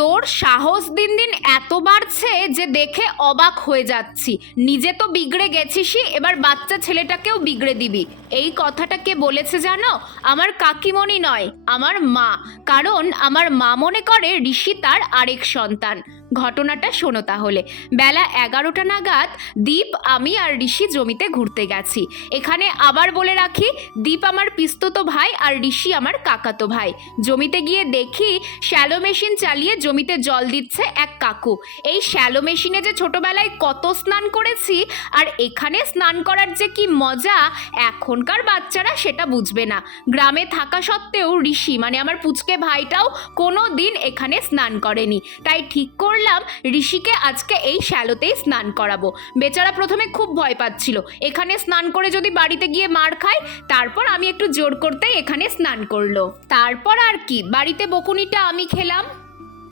তোর সাহস দিন দিন এত বাড়ছে যে দেখে অবাক হয়ে যাচ্ছি। নিজে তো বিগড়ে গেছিসই, এবার বাচ্চা ছেলেটাকেও বিগড়ে দিবি। এই কথাটা কে বলেছে জানো? আমার কাকিমণি নয়, আমার মা। কারণ আমার মা মনে করে ঋষি তার আরেক সন্তান। ঘটনাটা শোনো তাহলে। বেলা 11টা নাগাদ দীপ, আমি আর ঋষি জমিতে ঘুরতে গেছি। এখানে আবার বলে রাখি, দীপ আমার পিস্ততো ভাই আর ঋষি আমার কাকাতো ভাই। জমিতে গিয়ে দেখি শ্যালো মেশিন চালিয়ে জমিতে জল দিচ্ছে এক কাকু। এই শ্যালো মেশিনে যে ছোটবেলায় কত স্নান করেছি, আর এখানে স্নান করার যে কি মজা, এখনকার বাচ্চারা সেটা বুঝবে না। গ্রামে থাকা সত্ত্বেও ঋষি মানে আমার পুচকে ভাইটাও কোনো দিন এখানে স্নান করেনি। তাই ঠিক করলাম ঋষিকে আজকে এই শ্যালোতেই স্নান করাবো। বেচারা প্রথমে খুব ভয় পাচ্ছিল, এখানে স্নান করে যদি বাড়িতে গিয়ে মার খায়। তারপর আমি একটু জোর করতেই এখানে স্নান করলো। তারপর আর কি, বাড়িতে বকুনিটা আমি খেলাম।